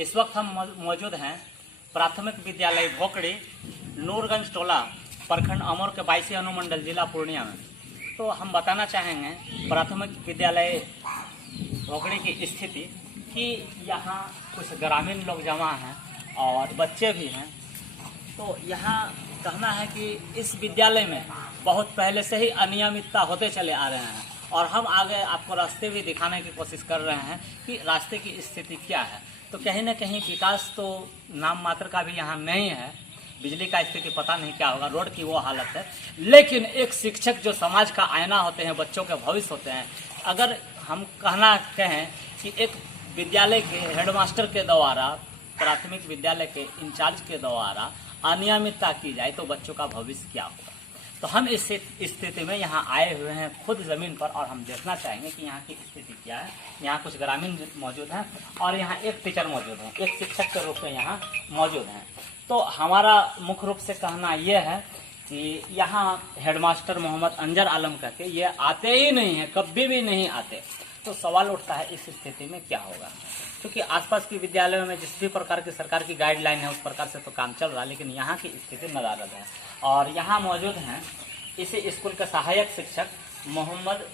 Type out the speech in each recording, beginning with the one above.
इस वक्त हम मौजूद हैं प्राथमिक विद्यालय भोकड़ी, नूरगंज टोला, प्रखंड अमोर के 22 अनुमंडल, जिला पूर्णिया में। तो हम बताना चाहेंगे प्राथमिक विद्यालय भोकड़ी की स्थिति कि यहाँ कुछ ग्रामीण लोग जमा हैं और बच्चे भी हैं। तो यहाँ कहना है कि इस विद्यालय में बहुत पहले से ही अनियमितता होते चले आ रहे हैं और हम आगे आपको रास्ते भी दिखाने की कोशिश कर रहे हैं कि रास्ते की स्थिति क्या है। तो कहीं ना कहीं विकास तो नाम मात्र का भी यहाँ नहीं है, बिजली का स्थिति पता नहीं क्या होगा, रोड की वो हालत है। लेकिन एक शिक्षक जो समाज का आईना होते हैं, बच्चों के भविष्य होते हैं, अगर हम कहना कहें कि एक विद्यालय के हेडमास्टर के द्वारा, प्राथमिक विद्यालय के इंचार्ज के द्वारा अनियमितता की जाए तो बच्चों का भविष्य क्या होगा। तो हम इस स्थिति में यहाँ आए हुए हैं खुद ज़मीन पर और हम देखना चाहेंगे कि यहाँ की स्थिति क्या है। यहाँ कुछ ग्रामीण मौजूद हैं और यहाँ एक टीचर मौजूद हैं, एक शिक्षक के रूप में यहाँ मौजूद हैं। तो हमारा मुख्य रूप से कहना यह है कि यहाँ हेडमास्टर मोहम्मद अंजर आलम कहते ये आते ही नहीं हैं, कभी भी नहीं आते। तो सवाल उठता है इस स्थिति में क्या होगा, क्योंकि आसपास की विद्यालयों में जिस भी प्रकार की सरकार की गाइडलाइन है उस प्रकार से तो काम चल रहा है, लेकिन यहाँ की स्थिति नदारद है। और यहाँ मौजूद हैं इसी स्कूल के सहायक शिक्षक मोहम्मद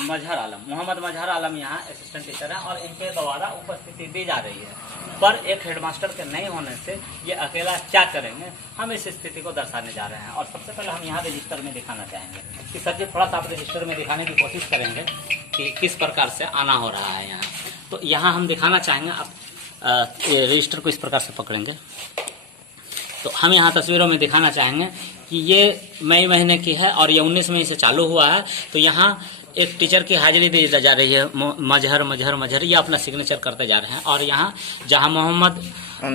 मजहर आलम यहाँ असिस्टेंट टीचर है और इनके द्वारा उपस्थिति दी जा रही है। पर एक हेडमास्टर के नहीं होने से ये अकेला क्या करेंगे, हम इस स्थिति को दर्शाने जा रहे हैं। और सबसे पहले हम यहाँ रजिस्टर में दिखाना चाहेंगे कि सर जी थोड़ा सा आप रजिस्टर में दिखाने की कोशिश करेंगे कि किस प्रकार से आना हो रहा है यहाँ। तो यहाँ हम दिखाना चाहेंगे, आप रजिस्टर को इस प्रकार से पकड़ेंगे तो हम यहाँ तस्वीरों में दिखाना चाहेंगे कि ये मई महीने की है और ये 19 मई से चालू हुआ है। तो यहाँ एक टीचर की हाजिरी दी जा रही है, मजहर ये अपना सिग्नेचर करते जा रहे हैं। और यहाँ जहाँ मोहम्मद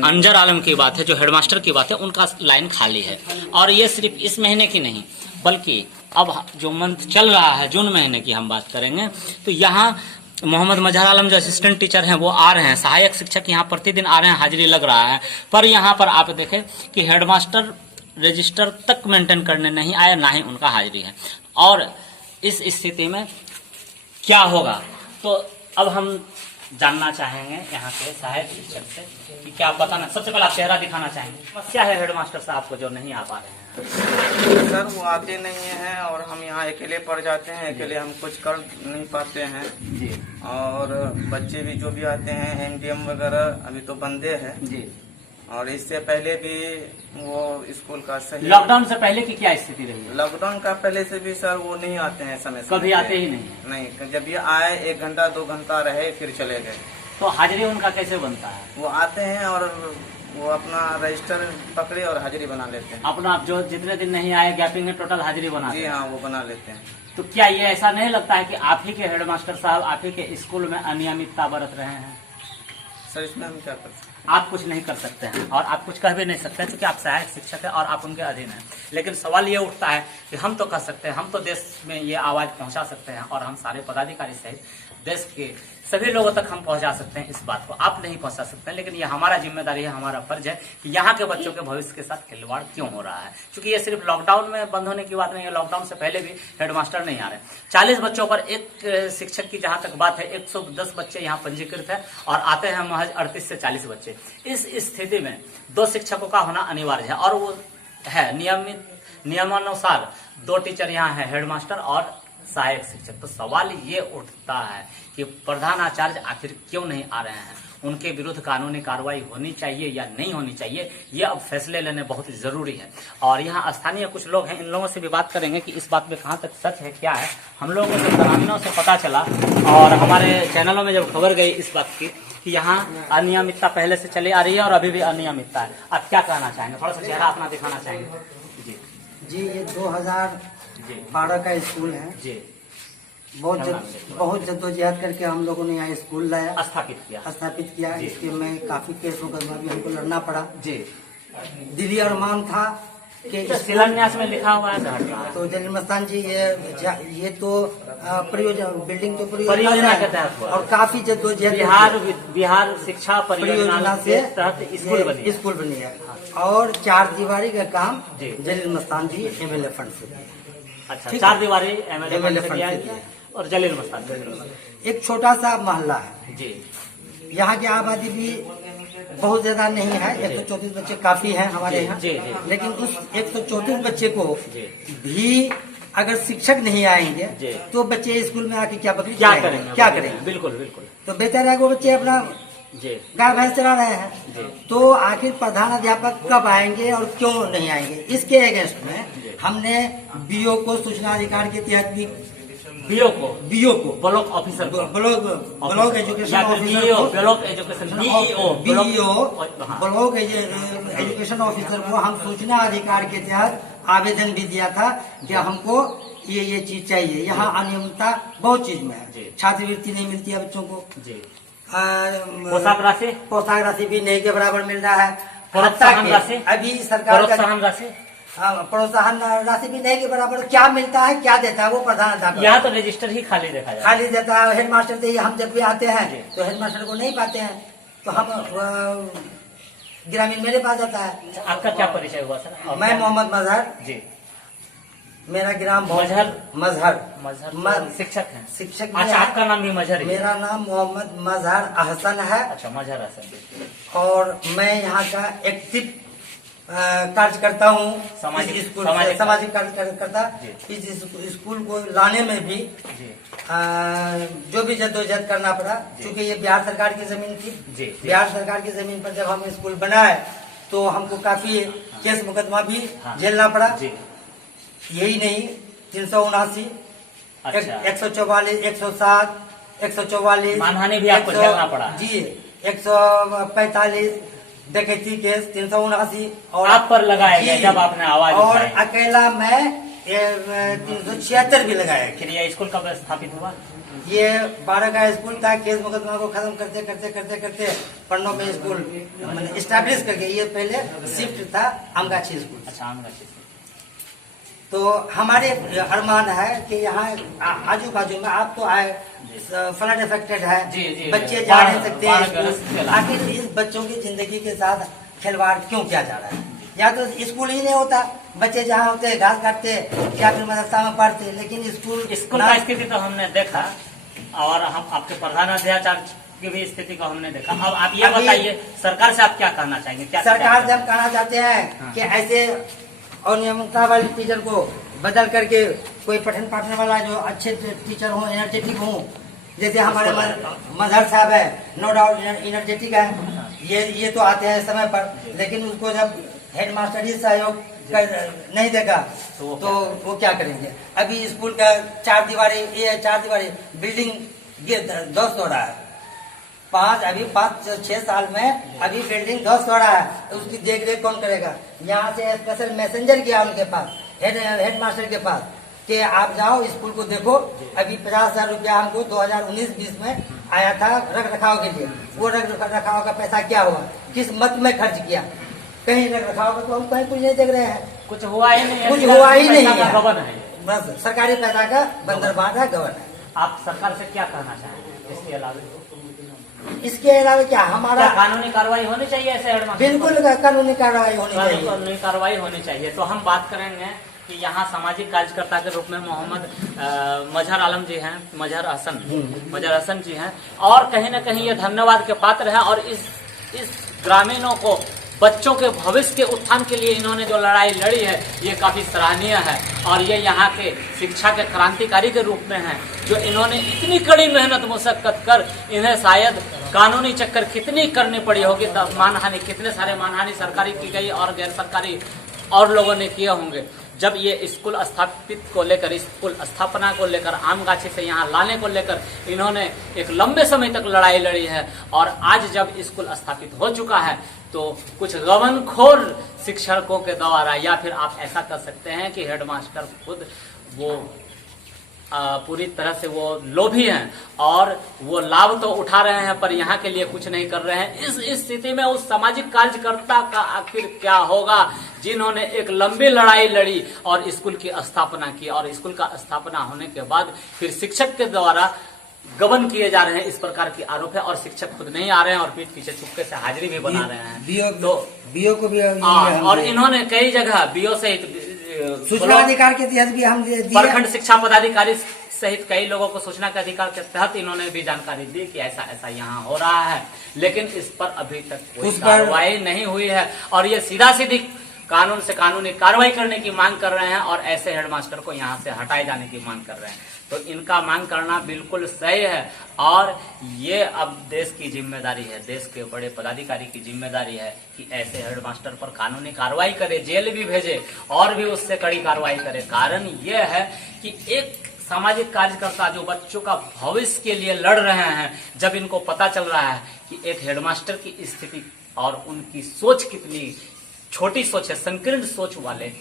अंजर आलम की बात है, जो हेडमास्टर की बात है, उनका लाइन खाली है। और ये सिर्फ इस महीने की नहीं बल्कि अब जो मंथ चल रहा है, जून महीने की हम बात करेंगे, तो यहाँ मोहम्मद मजहर आलम जो असिस्टेंट टीचर हैं वो आ रहे हैं, सहायक शिक्षक यहाँ प्रतिदिन आ रहे हैं, हाजिरी लग रहा है। पर यहाँ पर आप देखें कि हेडमास्टर रजिस्टर तक मेंटेन करने नहीं आए, ना ही उनका हाजिरी है। और इस स्थिति में क्या होगा, तो अब हम जानना चाहेंगे यहाँ के सहायक शिक्षक से कि क्या बताना। सबसे पहले आप चेहरा दिखाना चाहेंगे, समस्या है हेडमास्टर साहब को जो नहीं आ पा रहे हैं। सर वो आते नहीं हैं और हम यहाँ अकेले पड़ जाते हैं, अकेले हम कुछ कर नहीं पाते हैं जी। और बच्चे भी जो भी आते हैं एमडीएम वगैरह अभी तो बंदे हैं जी। और इससे पहले भी वो स्कूल का सही, लॉकडाउन से पहले की क्या स्थिति रही है? लॉकडाउन का पहले से भी सर वो नहीं आते हैं समय से, कभी आते ही नहीं। जब ये आए 1 घंटा 2 घंटा रहे फिर चले गए। तो हाजिरी उनका कैसे बनता है? वो आते हैं और वो अपना रजिस्टर पकड़े और हाजिरी बना लेते हैं। अपना जो जितने दिन नहीं आए गैपिंग में टोटल हाजिरी बना जी हाँ, वो बना लेते हैं। तो क्या ये ऐसा नहीं लगता है कि आप ही के हेडमास्टर साहब आप ही के स्कूल में अनियमितता बरत रहे हैं? सर इसमें हम क्या कर सकते हैं? आप कुछ नहीं कर सकते हैं और आप कुछ कह भी नहीं सकते क्योंकि आप सहायक शिक्षक हैं और आप उनके अधीन हैं। लेकिन सवाल ये उठता है कि हम तो कर सकते हैं, हम तो देश में ये आवाज़ पहुंचा सकते हैं और हम सारे पदाधिकारी सहित देश के सभी लोगों तक हम पहुंचा सकते हैं इस बात को। आप नहीं पहुंचा सकते हैं, लेकिन ये हमारा जिम्मेदारी है, हमारा फर्ज है कि यहाँ के बच्चों के भविष्य के साथ खिलवाड़ क्यों हो रहा है। क्योंकि ये सिर्फ लॉकडाउन में बंद होने की बात नहीं है, लॉकडाउन से पहले भी हेडमास्टर नहीं आ रहे। 40 बच्चों पर एक शिक्षक की जहाँ तक बात है, 110 बच्चे यहाँ पंजीकृत है और आते हैं महज 38 से 40 बच्चे। इस स्थिति में 2 शिक्षकों का होना अनिवार्य है और वो है नियमानुसार 2 टीचर यहाँ है, हेडमास्टर और सहायक शिक्षक। तो सवाल ये उठता है कि प्रधानाचार्य आखिर क्यों नहीं आ रहे हैं, उनके विरुद्ध कानूनी कार्रवाई होनी चाहिए या नहीं होनी चाहिए, ये अब फैसले लेने बहुत ही जरूरी है। और यहाँ स्थानीय कुछ लोग हैं, इन लोगों से भी बात करेंगे कि इस बात में कहाँ तक सच है, क्या है। हम लोगों को ग्रामीणों से पता चला और हमारे चैनलों में जब खबर गई इस बात की कि यहाँ अनियमितता पहले से चली आ रही है और अभी भी अनियमितता है। आप क्या कहना चाहेंगे, थोड़ा सा चेहरा अपना दिखाना चाहेंगे? जी ये 2012 का स्कूल है जी। बहुत जद्दोजहद करके हम लोगों ने यहाँ स्कूल लाया, स्थापित किया। इसके में काफी केस मुकदमा भी हमको लड़ना पड़ा जी। दिल्ली अरमान था कि शिलान्यास में लिखा हुआ है तो जलील मस्तान जी ये तो बिल्डिंग तो परियोजना के तहत और काफी जद्दोजहद बिहार शिक्षा परियोजना से तहत स्कूल बनी है। और 4 दीवारी का काम जलील मस्तान जी एमएलए फंड से। अच्छा, 4 दीवारी एमएलए फंड से और जलील मस्तान। एक छोटा सा मोहल्ला है जी, यहाँ की आबादी भी बहुत ज्यादा नहीं है, 134 बच्चे काफी हैं हमारे यहाँ। लेकिन उस 134 बच्चे को भी अगर शिक्षक नहीं आएंगे तो बच्चे स्कूल में आके क्या करेंगे? बिल्कुल बिल्कुल। तो बेहतर है वो बच्चे अपना गाय भैंस चला रहे हैं। तो आखिर प्रधान अध्यापक कब आएंगे और क्यों नहीं आएंगे? इसके अगेंस्ट में हमने बीओ को सूचना अधिकार के तहत भी बीओ को block officer block education education officer को हम सूचना अधिकार के तहत आवेदन भी दिया था कि हमको ये चीज चाहिए। यहाँ अनियमितता बहुत चीज में है, छात्रवृत्ति नहीं मिलती है बच्चों को, पोशाक राशि भी नहीं के बराबर मिल रहा है, अभी सरकार प्रोत्साहन राशि भी नहीं के बराबर क्या मिलता है, क्या देता है वो प्रधान अध्यापक। यहाँ तो रजिस्टर ही खाली देता है हेड मास्टर से। हम जब भी आते हैं तो हेड मास्टर को नहीं पाते हैं, तो हम ग्रामीण मेरे पास आता है। आपका क्या परिचय हुआ सर? मैं मोहम्मद मजहर जी, मेरा ग्राम मजहर शिक्षक हैं। शिक्षक। अच्छा, आपका नाम भी मजहर है? मेरा नाम मोहम्मद मजहर अहसन है। अच्छा, मजहर अहसन। और मैं यहाँ का एक्टिव कार्यकर्ता हूँ, सामाजिक कार्यकर्ता। इस स्कूल को लाने में भी जो भी जद्दोजहद करना पड़ा, क्योंकि ये बिहार सरकार की जमीन थी। बिहार सरकार की जमीन पर जब हम स्कूल बनाए तो हमको काफी केस मुकदमा भी झेलना पड़ा। यही नहीं, 379, 144, 107, 144 मानहानि भी आपको झेलना पड़ा जी, 145 डकैती केस, 379 और आप पर लगाया गया जब आपने आवाज और उठाई। अकेला मैं 376 भी लगाया। फिर ये स्कूल कब स्थापित हुआ? ये 12 का स्कूल था। केस मुकदमा को खत्म करते करते करते करते पन्नों में स्कूल स्टैब्लिश करके, ये पहले शिफ्ट था आमगाछी स्कूल। अच्छा, आमगाछी। तो हमारे अरमान है कि यहाँ आजू बाजू में आप तो आए, फ्लड इफेक्टेड है, बच्चे जा नहीं सकते। आखिर इस बच्चों की जिंदगी के साथ खिलवाड़ क्यों किया जा रहा है? या तो स्कूल ही नहीं होता, बच्चे जहाँ होते घास काटते या फिर मदरसा में पढ़ते, लेकिन स्कूल का स्थिति तो हमने देखा और हम आपके प्रधानाध्याचार्य की भी स्थिति को हमने देखा। अब आप ये बताइए, सरकार से आप क्या कहना चाहेंगे? सरकार से हम कहना चाहते हैं कि ऐसे अनियमितता वाले टीचर को बदल करके कोई पठन पाठन वाला जो अच्छे टीचर हो, एनर्जेटिक हो, जैसे हमारे मजहर साहब है, नो डाउट एनर्जेटिक है, ये तो आते हैं समय पर, लेकिन उसको जब हेड मास्टर ही सहयोग नहीं देगा तो वो क्या करेंगे? अभी स्कूल का 4 दीवारी बिल्डिंग ध्वस्त हो रहा है। 5-6 साल में अभी बिल्डिंग ध्वस्त हो रहा है, तो उसकी देख रेख कौन करेगा? यहाँ से स्पेशल मैसेंजर गया उनके पास, हेड मास्टर के पास, कि आप जाओ स्कूल को देखो। अभी 50,000 रुपया हमको 2019-20 में आया था रख रखाव के लिए। वो रख रखाव का पैसा क्या हुआ, किस मत में खर्च किया? कहीं रख रखाव का तो हम कहीं कुछ नहीं देख रहे हैं, कुछ हुआ ही नहीं, है। बस सरकारी पैसा का बंदरबांट है, गवर्न है। आप सरकार से क्या कहना चाहेंगे इसके अलावा? इसके अलावा क्या हमारा कानूनी कार्रवाई होनी चाहिए ऐसे हेड मास्टर? बिल्कुल कानूनी कार्रवाई होनी चाहिए। कानूनी कार्रवाई होनी चाहिए। तो हम बात करेंगे कि यहाँ सामाजिक कार्यकर्ता के रूप में मोहम्मद मजहर आलम जी हैं, मजहर हसन जी हैं, और कहीं न कहीं ये धन्यवाद के पात्र है। और इस ग्रामीणों को, बच्चों के भविष्य के उत्थान के लिए इन्होंने जो लड़ाई लड़ी है, ये काफी सराहनीय है। और ये यहाँ के शिक्षा के क्रांतिकारी के रूप में हैं, जो इन्होंने इतनी कड़ी मेहनत मुशक्कत कर, इन्हें शायद कानूनी चक्कर कितनी करनी पड़ी होगी, तब मानहानि, कितने सारे मानहानि सरकारी की गई और गैर सरकारी और लोगों ने किए होंगे। जब ये स्कूल स्थापित को लेकर, स्कूल स्थापना को लेकर, आमगाछी से यहाँ लाने को लेकर इन्होंने एक लंबे समय तक लड़ाई लड़ी है। और आज जब स्कूल स्थापित हो चुका है तो कुछ गबनखोर शिक्षकों के द्वारा, या फिर आप ऐसा कर सकते हैं कि हेडमास्टर खुद वो पूरी तरह से वो लोभी हैं और वो लाभ तो उठा रहे हैं पर यहाँ के लिए कुछ नहीं कर रहे हैं। इस स्थिति में उस सामाजिक कार्यकर्ता का आखिर क्या होगा, जिन्होंने एक लंबी लड़ाई लड़ी और स्कूल की स्थापना की, और स्कूल का स्थापना होने के बाद फिर शिक्षक के द्वारा गबन किए जा रहे हैं, इस प्रकार की आरोप है। और शिक्षक खुद नहीं आ रहे हैं और पीठ पीछे चुपके से हाजिरी भी बना रहे हैं। बीओ को भी और इन्होंने कई जगह बीओ से सूचना अधिकार के तहत भी हम दिए। प्रखंड शिक्षा पदाधिकारी सहित कई लोगों को सूचना के अधिकार के तहत इन्होंने भी जानकारी दी कि ऐसा ऐसा यहाँ हो रहा है, लेकिन इस पर अभी तक कोई कार्रवाई नहीं हुई है और ये सीधा सीधी कानून से कानूनी कार्रवाई करने की मांग कर रहे हैं और ऐसे हेडमास्टर को यहाँ से हटाए जाने की मांग कर रहे हैं। तो इनका मांग करना बिल्कुल सही है और ये अब देश की जिम्मेदारी है, देश के बड़े पदाधिकारी की जिम्मेदारी है कि ऐसे हेडमास्टर पर कानूनी कार्रवाई करे, जेल भी भेजे और भी उससे कड़ी कार्रवाई करे। कारण ये है कि एक सामाजिक कार्यकर्ता जो बच्चों का भविष्य के लिए लड़ रहे हैं, जब इनको पता चल रहा है कि एक हेडमास्टर की स्थिति और उनकी सोच कितनी छोटी सोच है, संकीर्ण सोच वाले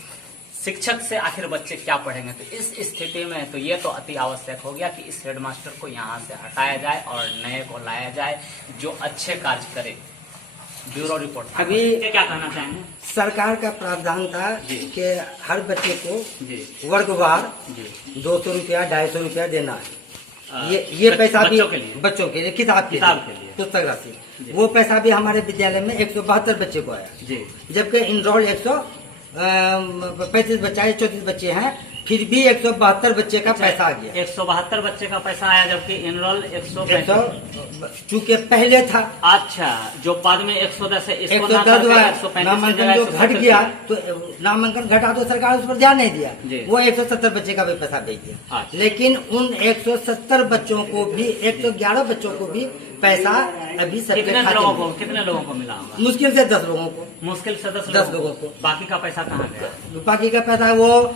शिक्षक से आखिर बच्चे क्या पढ़ेंगे, तो इस स्थिति में तो ये तो अति आवश्यक हो गया कि इस हेडमास्टर को यहाँ से हटाया जाए और नए को लाया जाए जो अच्छे कार्य करे। Bureau report. अभी क्या कहना चाहेंगे? सरकार का प्रावधान था जी। कि हर बच्चे को जी वर्गवार जी 200 रुपया 250 रुपया देना है। ये पैसा भी बच्चों के लिए किताब के लिए पुस्तक राशि, वो पैसा भी हमारे विद्यालय में 172 बच्चे को आया जी, जबकि इनरोल 135 बच्चा है, 34 बच्चे हैं, फिर भी 172 बच्चे का पैसा आ गया। 172 बच्चे का पैसा आया जबकि इनरोल 135 चूँकि पहले था। अच्छा, जो बाद में 110 है, इसको 110 नामांकन जो घट गया तो नामांकन घटा तो सरकार उस पर ध्यान नहीं दिया, वो 170 बच्चे का भी पैसा भेज दिया। अच्छा। लेकिन उन 170 बच्चों को भी 111 बच्चों को भी पैसा अभी कितने लोगों को मिला होगा? मुश्किल से 10 लोगों को, मुश्किल से 10 लोगों को। बाकी का पैसा कहाँ गया? बाकी का पैसा वो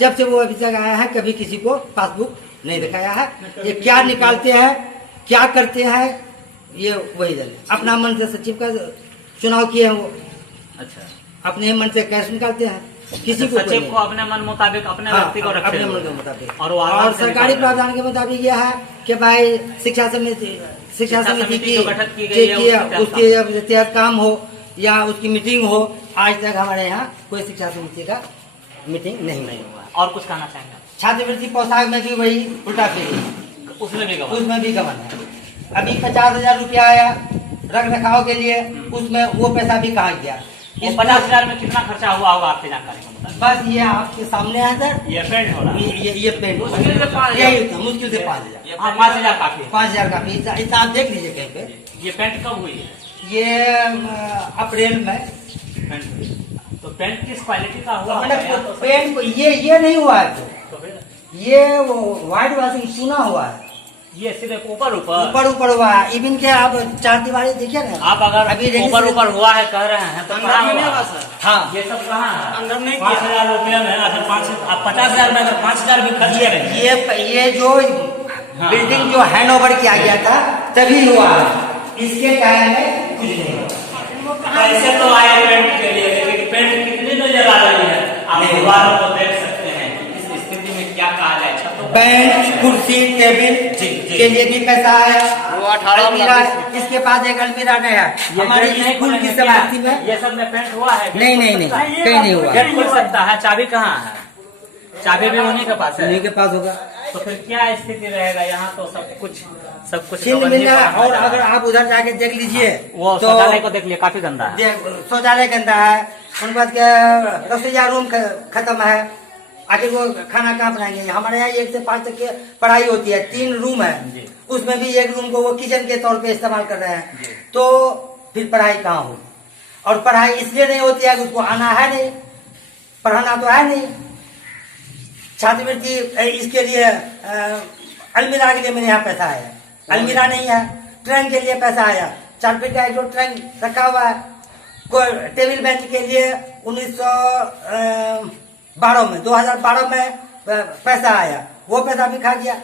जब से वो अभी तक आया है कभी किसी को पासबुक नहीं दिखाया है। ये क्या निकालते हैं, क्या करते हैं, ये वही जाने। अपना मन से सचिव का चुनाव किए हैं वो, अच्छा, अपने मन से कैश निकालते हैं, किसी को सचिव को अपने मन मुताबिक अपने व्यक्ति को रखे अपने मन के मुताबिक। और सरकारी प्रावधान के मुताबिक यह है कि भाई शिक्षा समिति की गठन की गई है, उसके तहत काम हो या उसकी मीटिंग हो। आज तक हमारे यहाँ कोई शिक्षा समिति का मीटिंग नहीं हुआ। और कुछ कहना चाहेंगे? छात्रवृत्ति पोशाक में भी वही उल्टा फिर उसमें भी गबन है। अभी 50,000 रुपया आया रख रखाव के लिए, उसमें वो पैसा भी कहाँ गया? इस 50,000 में कितना खर्चा हुआ होगा आपकी जानकारी के मुताबिक? बस ये आपके सामने है सर, ये पेंट हो रहा है, ये पेंट मुश्किल से 5,000। यही उतना मुश्किल से 5,000। 5,000 काफी है। 5,000 काफी, इतना आप देख लीजिए कहीं पे। ये पेंट कब हुई है? ये अप्रैल में। तो पेंट किस क्वालिटी का हुआ? मतलब पेंट को ये नहीं हुआ है, तो फिर ये वो व्हाइट वॉशिंग चुना हुआ है, ये सिर्फ ऊपर ऊपर हुआ है। इवन के आप 4 दीवारी देखिए ना, आप अगर अभी ऊपर हुआ है कह रहे हैं तो कहाँ हुआ? हाँ, ये सब कहाँ है? अंदर नहीं। 5,000 रुपये में अगर 50,000 में अगर 5,000 भी खर्च करें, ये जो बिल्डिंग जो हैंड ओवर किया गया था तभी हुआ है, इसके कारण में कुछ नहीं हुआ। पैसे तो आए पेंट के लिए, लेकिन पेंट कितनी नजर आ रही है? आप दीवारों को देख सकते हैं इस स्थिति में क्या कहा जाए। बेंच, कुर्सी, टेबल के लिए भी पैसा आया। वो 18 इसके पास एक अलमीरा नहीं है। हमारे स्कूल की समाप्ति में ये सब में पेंट हुआ है? नहीं, कहीं नहीं हुआ। गेट खुल सकता है, चाबी कहाँ है? चाबी भी उन्हीं के पास है। उन्हीं के पास होगा। तो फिर क्या स्थिति रहेगा? यहाँ तो सब कुछ छिन मिल रहा है। और अगर आप उधर जाके देख लीजिए, वो तो शौचालय को देख लिए, काफी गंदा है। शौचालय गंदा है, उनके बाद के रसोईया रूम खत्म है। आखिर वो खाना कहाँ बनाएंगे? हमारे यहाँ 1 से 5 तक की पढ़ाई होती है, 3 रूम है, उसमें भी एक रूम को वो किचन के तौर पे इस्तेमाल कर रहे हैं, तो फिर पढ़ाई कहाँ हो? और पढ़ाई इसलिए नहीं होती है कि उसको आना है नहीं, पढ़ाना तो है नहीं। छात्रवृत्ति इसके लिए अलमीरा के लिए मेरे यहाँ पैसा आया, अलमीरा नहीं है। ट्रेन के लिए पैसा आया, 4 फीट का जो ट्रेन रखा हुआ है। टेबल बेंच के लिए 2012 में पैसा आया, वो पैसा भी खा गया।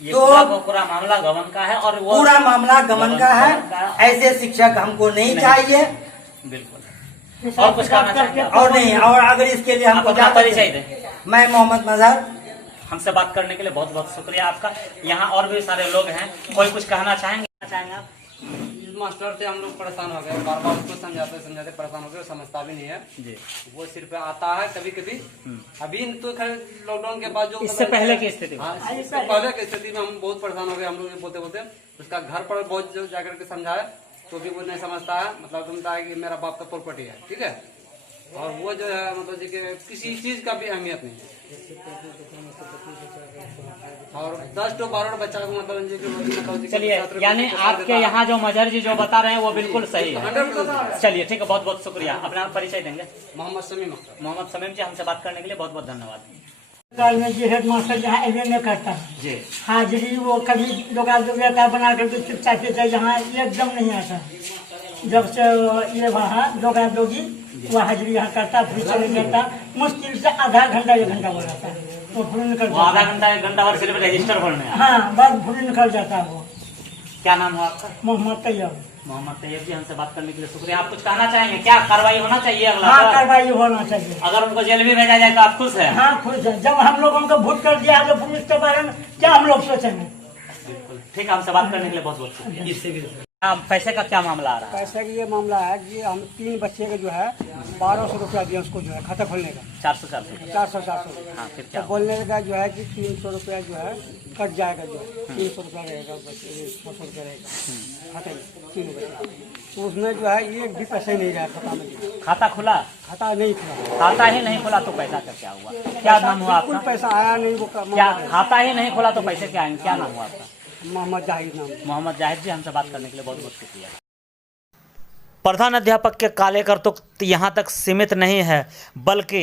ये तो पूरा मामला गबन का है और वो पूरा मामला गबन का है। ऐसे शिक्षक हमको नहीं चाहिए। बिल्कुल। और कुछ कहना चाहिए? और नहीं, और अगर इसके लिए हमको क्या परिचय दें? मैं मोहम्मद मजहर। हमसे बात करने के लिए बहुत बहुत शुक्रिया आपका। यहाँ और भी सारे लोग हैं, कोई कुछ कहना चाहेंगे आप? मास्टर से हम लोग परेशान हो गए, बार बार उसको समझाते परेशान हो गए, समझता भी नहीं है जी। वो सिर्फ आता है कभी कभी। अभी तो खैर लॉकडाउन के बाद जो इससे पहले की स्थिति, इससे पहले की स्थिति में हम बहुत परेशान हो गए। हम लोग बोलते बोलते उसका घर पर बहुत जाकर के समझाए तो भी वो नहीं समझता है। मतलब समझता है कि मेरा बाप का प्रॉपर्टी है, ठीक है, और वो जो है मतलब जी कि किसी चीज का भी अहमियत नहीं है। और 10 to 12 बच्चा को मतलब जी कि चलिए, यानी आपके यहाँ जो मजहर जी जो बता रहे हैं वो बिल्कुल सही है। 100%। चलिए ठीक है, बहुत बहुत शुक्रिया। अपना परिचय देंगे? मोहम्मद समीम अख्तर। मोहम्मद समीम जी, हमसे बात करने के लिए बहुत बहुत धन्यवाद। साल में जी हेड मास्टर यहाँ एवं नहीं करता जी हाजिरी, वो कभी लोग बना करके चुपचाप से यहाँ एकदम नहीं आता। जब से ये वहाँ दोगा दोगी वो हाजिरी यहाँ करता, फिर चले जाता, मुश्किल से आधा घंटा 1 घंटा बोलाता है तो भूल निकल वो आधा घंटा 1 घंटा और सिर्फ रजिस्टर भरने हैं। हाँ, बस भूल निकल जाता है वो। क्या नाम है आपका? मोहम्मद तैयब। मोहम्मद तैयब जी, हमसे बात करने के लिए शुक्रिया। आप कुछ कहना चाहेंगे? क्या कार्रवाई होना चाहिए अगला? हाँ, कार्रवाई होना चाहिए। अगर उनको जेल भी भेजा जाए तो आप खुश हैं? हाँ, खुश है। जब हम लोग उनको वोट कर दिया तो पुलिस के बारे में क्या हम लोग सोचेंगे। बिल्कुल ठीक है, हमसे बात करने के लिए बहुत बहुत शुक्रिया। पैसे का क्या मामला आ रहा है? पैसे का ये मामला है कि हम 3 बच्चे का जो है 1200 रुपया दिया उसको, जो है खाता खोलने का 400 400 हाँ, फिर क्या तो बोलने का जो है कि 300 रुपया जो है कट जाएगा, जो 300 रुपया रहेगा, 600 रुपया रहेगा खाते में 3 बच्चे। तो उसमें जो है एक भी पैसे नहीं रहा खाता में। खाता खुला? खाता नहीं खुला। खाता ही नहीं खुला तो पैसा का क्या हुआ? क्या नाम हुआ बिल्कुल आपका? पैसा आया नहीं। वो क्या खाता ही नहीं खुला तो पैसे क्या आएंगे? क्या नाम हुआ आपका? मोहम्मद जाहिद नाम। मोहम्मद जाहिद जी, हमसे बात करने के लिए बहुत बहुत शुक्रिया। प्रधान अध्यापक के काले करतूत यहाँ तक सीमित नहीं है, बल्कि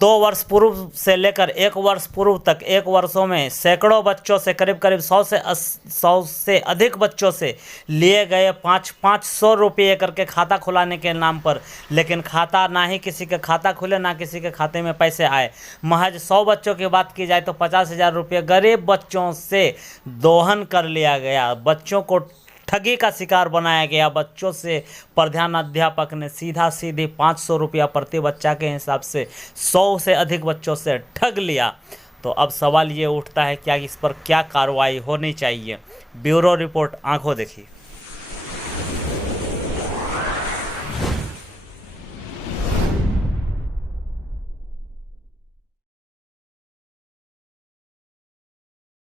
2 वर्ष पूर्व से लेकर 1 वर्ष पूर्व तक 1 वर्षों में सैकड़ों बच्चों से करीब 100 से अधिक बच्चों से लिए गए 500 रुपये करके खाता खुलाने के नाम पर, लेकिन खाता ना ही किसी के खाता खुले ना किसी के खाते में पैसे आए। महज 100 बच्चों की बात की जाए तो 50,000 रुपये गरीब बच्चों से दोहन कर लिया गया। बच्चों को ठगी का शिकार बनाया गया। बच्चों से प्रधान अध्यापक ने सीधी 500 रुपया प्रति बच्चा के हिसाब से 100 से अधिक बच्चों से ठग लिया। तो अब सवाल ये उठता है क्या इस पर क्या कार्रवाई होनी चाहिए? ब्यूरो रिपोर्ट, आंखों देखी।